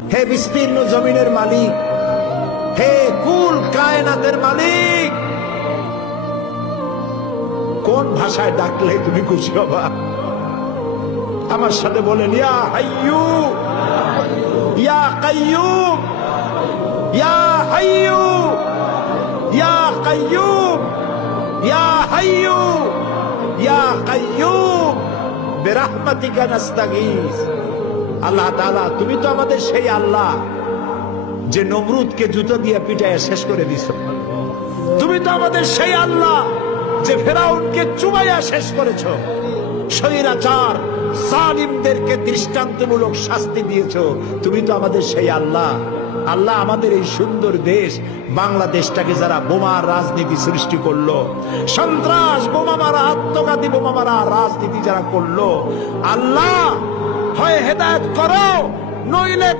হে বিস্তীর্ণ জমিনের মালিক, হে কুল কায়নাতের মালিক, কোন ভাষায় ডাকলে তুমি খুশি হবা? আমার সাথে বলেন, ইয়া হাইয়ু ইয়া কাইয়ুম, ইয়া হাইয়ু ইয়া কাইয়ুম, ইয়া হাইয়ু ইয়া কাইয়ুম বিরহমাতিকা নাস্তাগীস। আল্লাহ তাআলা, তুমি তো আমাদের সেই আল্লাহ যে নমরুদকে জুতো দিয়ে পিটায় শেষ করে দিছ। তুমি তো আমাদের সেই আল্লাহ যে ফেরাউনকে চুবাইয়া শেষ করেছ। স্বৈরাচার জালিমদেরকে দৃষ্টান্তমূলক শাস্তি দিয়েছ। তুমি তো আমাদের সেই আল্লাহ। আল্লাহ, আমাদের এই সুন্দর দেশ বাংলাদেশটাকে যারা বোমার রাজনীতি সৃষ্টি করলো, সন্ত্রাস বোমা মারা, আত্মঘাতী বোমা মারা রাজনীতি যারা করলো, আল্লাহ হয় হেদায়েত করো, নইলে